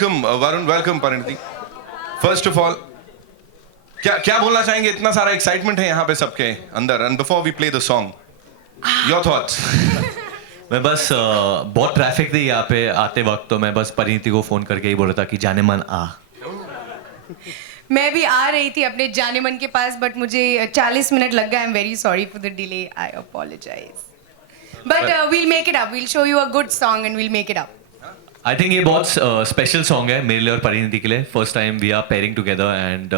welcome Varun, welcome Pariniti. First of all, क्या बोलना चाहेंगे? इतना सारा एक्साइटमेंट है यहाँ पे सबके अंदर. And before we play the song, your thoughts. मैं बस बहुत ट्रैफिक थी यहाँ पे आते वक्त, तो मैं बस परिणीति को फोन करके ही बोला था कि जाने मन आ. मैं भी आ रही थी अपने जाने मन के पास, बट मुझे 40 मिनट लग गए. I am very sorry for the delay. I apologise. But we'll make it up. We'll show you a good song and we'll make it up. I think ये बहुत स्पेशल सॉन्ग है मेरे लिए और परिणीति के लिए. First time we are pairing together and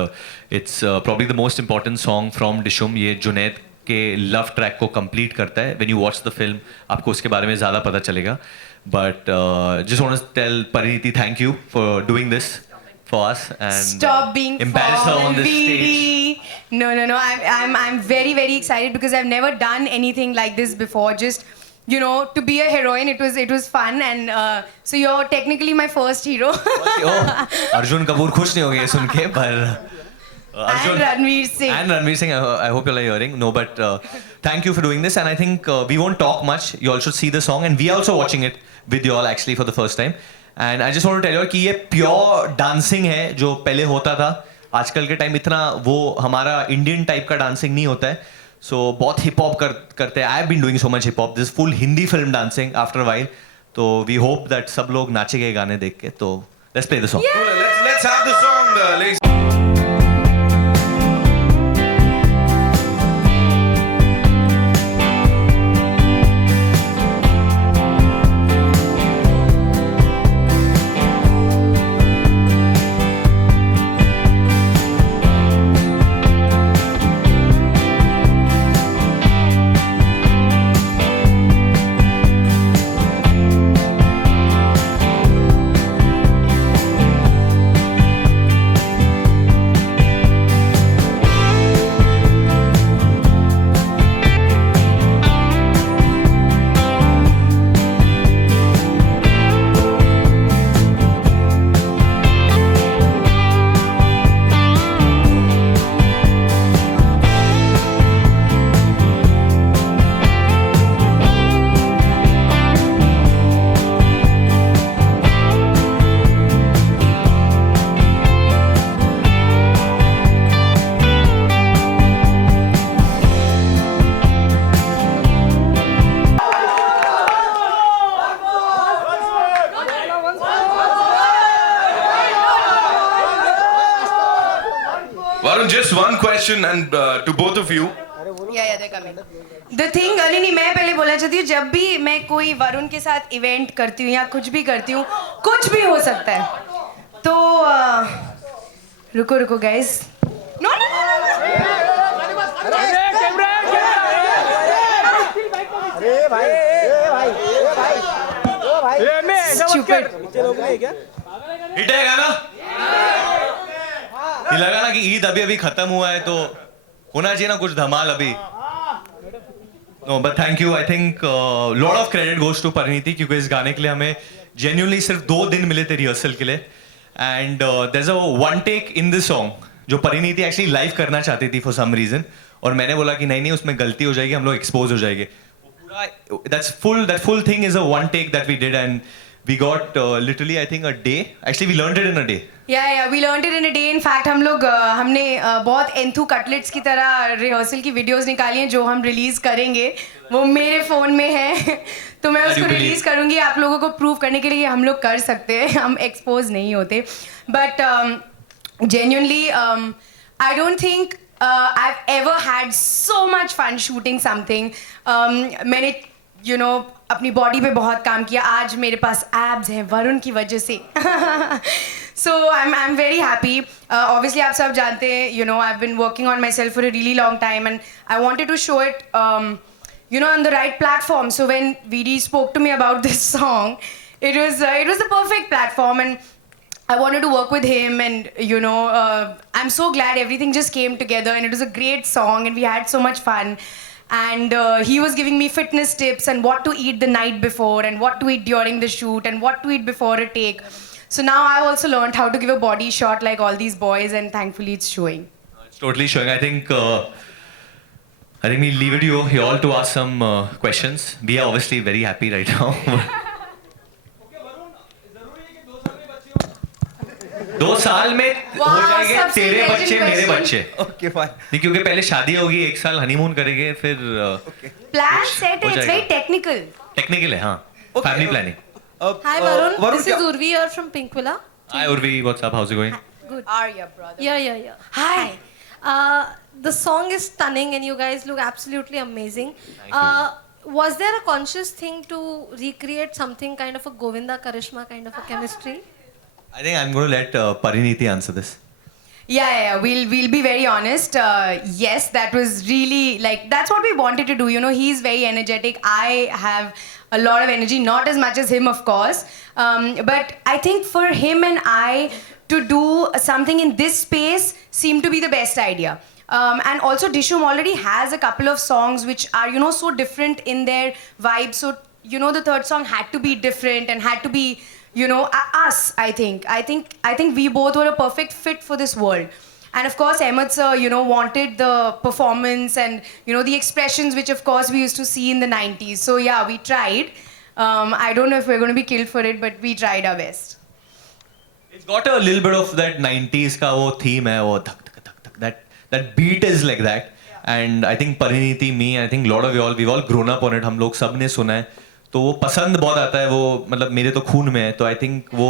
it's probably the most important song from Dishoom. ये जुनैद के लव ट्रैक को कंप्लीट करता है. When you watch the film आपको उसके बारे में ज़्यादा पता चलेगा. But just want to tell Parineeti thank you for doing this for us and stop being embarrass her on this stage. No. I'm very excited because I've never done anything like this before. Just to be a heroine, it was fun, and so you're technically my first hero. Arjun Kapoor खुश नहीं हो गए सुन के, पर and Ranveer Singh. I hope you're hearing. No, but thank you for doing this, and I think we won't talk much. You all should see the song, and we are also watching it with you all actually for the first time. And I just want to tell you कि ये pure dancing है जो पहले होता था. आजकल के time इतना वो हमारा इंडियन टाइप का डांसिंग नहीं होता है. सो बहुत हिप हॉप करते हैं. I have been doing so much hip hop. This full Hindi film dancing after a while. तो वी होप दैट सब लोग नाचेंगे गाने देख के. तो let's play the song. Let's have the song, ladies. Varun, just one question and to both of you. Yeah, they're coming. The thing, नहीं, मैं पहले बोलना चाहती हूँ, जब भी मैं कोई वरुण के साथ इवेंट करती हूँ या कुछ भी करती हूँ, कुछ भी हो सकता है. तो रुको गाइस. No. अरे भाई Stupid. हिट है गाना. ये लगा ना कि ईद अभी खत्म हुआ है तो होना चाहिए ना कुछ धमाल अभी. No but thank you. I think lot of credit goes to Parineeti क्योंकि इस गाने के लिए हमें जेन्युइनली सिर्फ 2 दिन मिले थे रिहर्सल के लिए. And there is a one take in this song जो परिणीति एक्चुअली लाइव करना चाहती थी फॉर सम रीजन, और मैंने बोला कि नहीं उसमें गलती हो जाएगी, हम लोग एक्सपोज हो जाएंगे. that full thing is a one take that we did, and we got literally I think a day. Actually we learned it in a day. Yeah, we learned it in a day. In fact हमने बहुत enthu cutlets की तरह rehearsal की videos निकाली हैं जो हम release करेंगे. वो मेरे फोन में है तो मैं उसको रिलीज करूंगी आप लोगों को प्रूव करने के लिए हम लोग कर सकते हैं, हम एक्सपोज नहीं होते. But genuinely I don't think I've ever had so much fun shooting something. मैंने अपनी बॉडी पे बहुत काम किया. आज मेरे पास एब्स हैं वरुण की वजह से. So I'm very happy. Obviously आप सब जानते हैं, I've been working on myself for a really long time, and I wanted to show it on the right platform. So when VD spoke to me about this song, it was the perfect platform, and I wanted to work with him, and I'm so glad everything just came together, and it was a great song, and we had so much fun. And he was giving me fitness tips and what to eat the night before, and what to eat during the shoot, and what to eat before a take. So now I've also learned how to give a body shot like all these boys, and thankfully it's showing. It's totally showing. I think we'll leave it to you all to ask some questions. We are obviously very happy right now. 2 साल में हो Wow, जाएंगे सबसे तेरे legend बच्चे मेरे question. बच्चे okay fine नहीं, क्योंकि पहले शादी होगी, 1 साल हनीमून करेंगे, फिर Plan set, हो it's जाएगा। very technical. टेक्निकल है, हाँ, family planning. Hi Varun, this क्या is Urvi here from Pink Villa. Hi Urvi, what's up? How's it going? Good. Arya, brother. Yeah. Hi. The song is stunning and you guys look absolutely amazing. Was there a conscious thing to recreate something kind of a Govinda Karishma kind of a chemistry? I think I'm going to let Pariniti answer this. Yeah. We'll be very honest. Yes, that was really like that's what we wanted to do. You know, he's very energetic. I have a lot of energy, not as much as him, of course. But I think for him and I to do something in this space seemed to be the best idea. And also Dishum already has a couple of songs which are, you know, so different in their vibe. So, you know, the third song had to be different and had to be, you know, us, I think. I think we both were a perfect fit for this world. And of course, Ahmed sir, you know, wanted the performance and, you know, the expressions which of course we used to see in the 90s. So yeah, we tried. I don't know if we're going to be killed for it, but we tried our best. It's got a little bit of that 90s का वो theme है, वो धक धक धक धक, that beat is like that. And I think Pariniti, me, I think lot of y'all, we've all grown up on it. हम लोग सब ने सुना है, तो वो पसंद बहुत आता है, वो मतलब मेरे तो खून में है, तो I think वो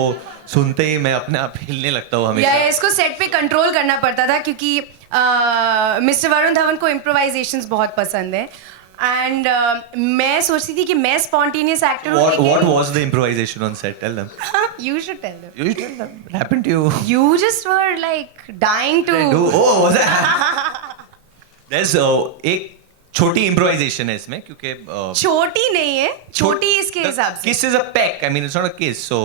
सुनते ही मैं अपने आप हिलने लगता हूँ हमेशा. या इसको सेट पे कंट्रोल करना पड़ता था क्योंकि मिस्टर वरुण धवन को इम्प्रोवाइजेशंस बहुत पसंद है. एंड मैं सोचती थी कि मैं स्पॉन्टेनियस एक्टर हूँ. What was the improvisation on set? Tell them. You should tell them. You tell them. What happened to you? You just were like dying to. Oh, was that? There's एक छोटी improvisation है इसमें, क्योंकि छोटी नहीं है, छोटी इसके हिसाब से. Kiss is a peck. I mean, it's not a kiss. So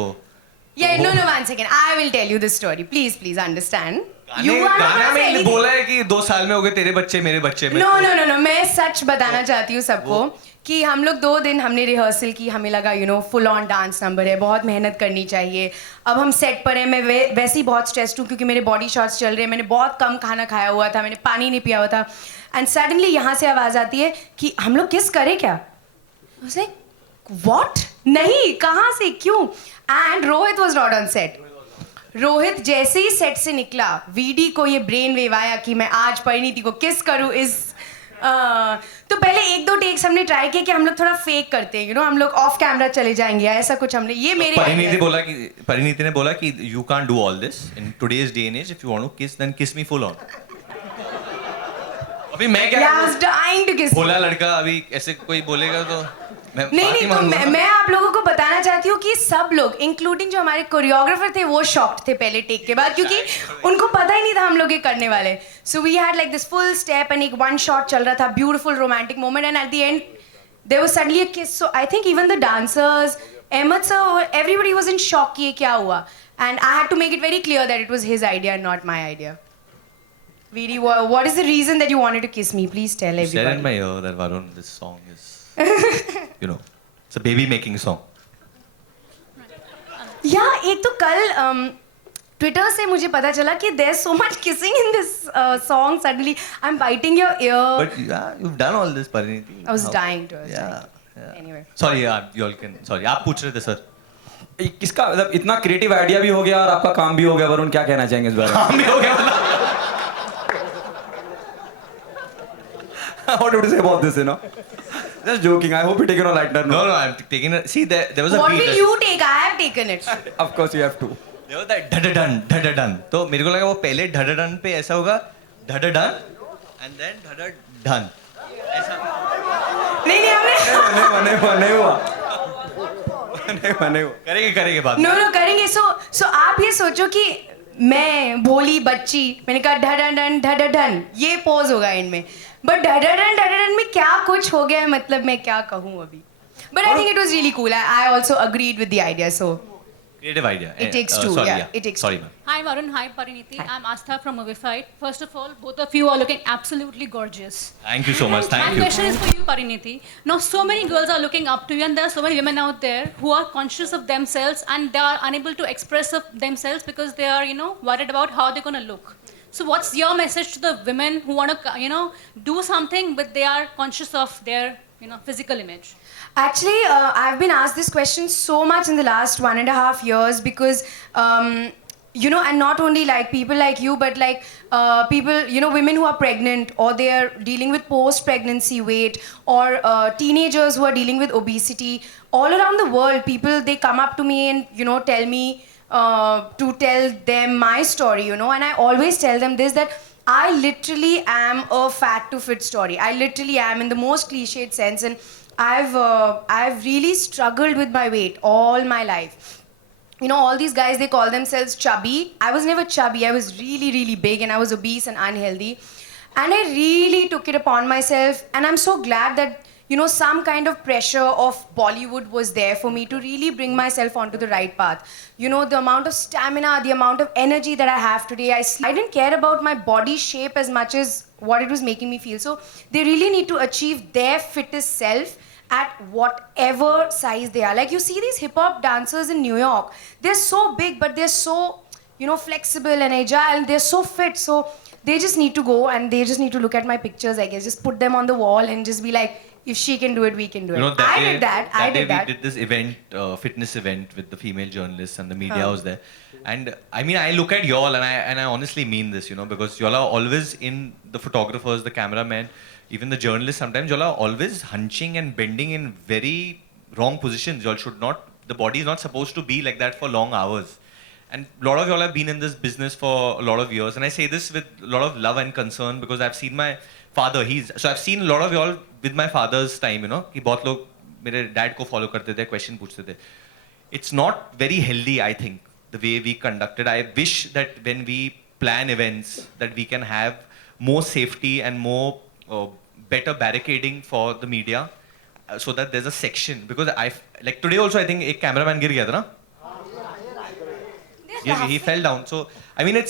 Yeah, no, 1 second. I will tell you the story. Please understand. गाना में बोला है कि 2 साल में हो गए तेरे बच्चे मेरे बच्चे में. No. मैं सच बताना चाहती हूँ सबको कि हम लोग 2 दिन हमने रिहर्सल की. हमें लगा you know full on dance number है, बहुत मेहनत करनी चाहिए. अब हम सेट पर हैं. मैं वैसे ही बहुत स्ट्रेस्ड हूँ क्योंकि मेरे बॉडी शॉट्स चल रहे हैं. मैंने बहुत कम खाना खाया हुआ था, मैंने पानी नहीं पिया हुआ था. एंड सडनली यहाँ से आवाज़ आती है कि हम लोग किस करें क्या. उसे व्हाट, नहीं, कहाँ से, क्यों. And Rohit was not on set. Rohit जैसे ही सेट से निकला, वीडी को ये ब्रेन वेव आया कि मैं आज परिणीति को किस करूं. तो पहले 1-2 टेक्स हमने ट्राई किया कि हम लोग थोड़ा फेक करते हैं, यू नो, हम लोग ऑफ कैमरा चले जाएंगे या ऐसा कुछ. हमने ये मेरे परिणीति ने बोला कि you can't do all this in today's day and age. If you want to kiss then kiss me full on. अभी मैं क्या भोला लड़का, अभी ऐसे कोई बोलेगा तो नहीं तो मैं आप लोगों को बताना चाहती हूँ कि सब लोग इंक्लूडिंग जो हमारे कोरियोग्राफर थे वो शॉक्ड थे पहले टेक के बाद, क्योंकि उनको पता ही नहीं था हम लोग ये करने वाले. So we had like this full step and एक 1 शॉट चल रहा था, beautiful romantic moment, and at the end there was suddenly a kiss. So I think even the dancers, Ahmed sir, everybody was in shock कि ये क्या हुआ. And I had to make it very clear that it was his idea and not my idea. Vidi, what is the reason that you wanted to kiss me? Please tell everybody. Said in my ear that Varun, this song is, you know, it's a baby making song. Yeah, एक तो कल Twitter से मुझे पता चला कि there's so much kissing in this song. Suddenly, I'm biting your ear. But yeah, you've done all this, Pariniti. I was dying to. Yeah. Anyway. Sorry, you all can. Sorry, आप पूछ रहे थे sir. किसका मतलब इतना creative idea भी हो गया और आपका काम भी हो गया. वरुण, क्या कहना चाहेंगे इस बारे में? काम भी हो गया. What would you say about this, you know? Just joking. I hope you take it on a lighter note. No, I'm taking it. See, there was a What beat. will you take? I have taken it. Of course you have to. There was that dhadadun. तो मेरे को लगा वो पहले dhadadun पे ऐसा होगा dhadadun and then dhadadun. ऐसा. नहीं हमने. नहीं हुआ. करेंगे बाद में. No करेंगे. So आप ये सोचो कि मैं भोली बच्ची, मैंने कहा ढडन, ये पोज होगा इनमें. बट ढडन में क्या कुछ हो गया है, मतलब मैं क्या कहूँ अभी. But I think it was really cool. I also agreed with the idea. So creative idea. It takes two. Sorry, Yeah, it takes Sorry, two. ma'am. Hi Varun, hi Pariniti. I'm Astha from Movified. First of all, both of you are looking absolutely gorgeous. Thank you so much. My Thank you. question is for you, Pariniti. Now, so many girls are looking up to you, and there are so many women out there who are conscious of themselves and they are unable to express of themselves because they are, you know, worried about how they're going to look. So, what's your message to the women who want to, you know, do something but they are conscious of their, you know, physical image? Actually, I've been asked this question so much in the last 1.5 years because, you know, and not only like people like you, but like people, you know, women who are pregnant or they are dealing with post-pregnancy weight, or teenagers who are dealing with obesity. All around the world, people, they come up to me and, you know, tell me to tell them my story, you know, and I always tell them this, that I literally am a fat to fit story. I literally am, in the most cliched sense, and I've really struggled with my weight all my life. You know, all these guys, they call themselves chubby. I was never chubby. I was really, really big, and I was obese and unhealthy. And I really took it upon myself. And I'm so glad that, you know, some kind of pressure of Bollywood was there for me to really bring myself onto the right path. You know, the amount of stamina, the amount of energy that I have today. I didn't care about my body shape as much as what it was making me feel. So they really need to achieve their fittest self at whatever size they are. Like, you see these hip-hop dancers in New York, they're so big, but they're so, you know, flexible and agile, and they're so fit. So they just need to go and they just need to look at my pictures, I guess, just put them on the wall and just be like, if she can do it, we can do it. You know, I did that. We did this event, fitness event with the female journalists, and the media was there. And I mean, I look at y'all, and I honestly mean this, you know, because y'all are always in, the photographers, the cameramen, even the journalists, sometimes y'all are always hunching and bending in very wrong positions. Y'all should not, the body is not supposed to be like that for long hours. And a lot of y'all have been in this business for a lot of years. And I say this with a lot of love and concern, because I've seen my father, so I've seen a lot of y'all with my father's time, you know, कि बहुत लोग मेरे dad को follow करते थे, question पूछते थे. It's not very healthy, I think, the way we conducted. I wish that when we plan events, that we can have more safety and more better barricading for the media, so that there's a section. Because like today also, I think एक cameraman गिर गया था ना? Yes, he fell down. So I mean,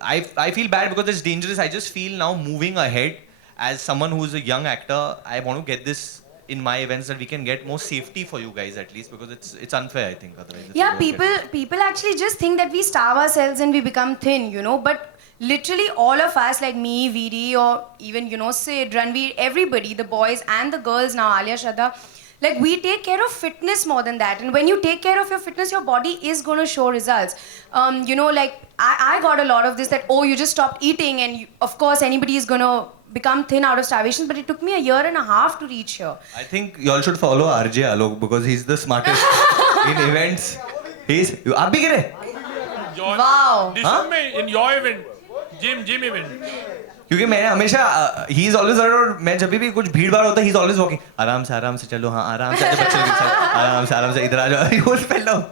I feel bad because it's dangerous. I just feel now, moving ahead, as someone who's a young actor, I want to get this in my events, that we can get more safety for you guys at least, because it's unfair, I think, otherwise. Yeah, people actually just think that we starve ourselves and we become thin, you know, but literally all of us, like me, Veeri, or even, you know, Sid, Ranveer, everybody, the boys and the girls now, Alia, Shraddha, like, we take care of fitness more than that. And when you take care of your fitness, your body is going to show results. You know, like, I got a lot of this, that, oh, you just stopped eating, and of course anybody is going to become thin out of starvation. But it took me 1.5 years to reach here. I think you all should follow RJ Alok, because he's the smartest in events. आप भी गिरे? Wow. In your event, gym event. क्योंकि मैं हमेशा he is always around. मैं जब भी कुछ भीड़ भाड़ होता है, he is always walking. आराम से चलो, हाँ, आराम से बच्चे के साथ, आराम से इधर आ जाओ. He always fell down.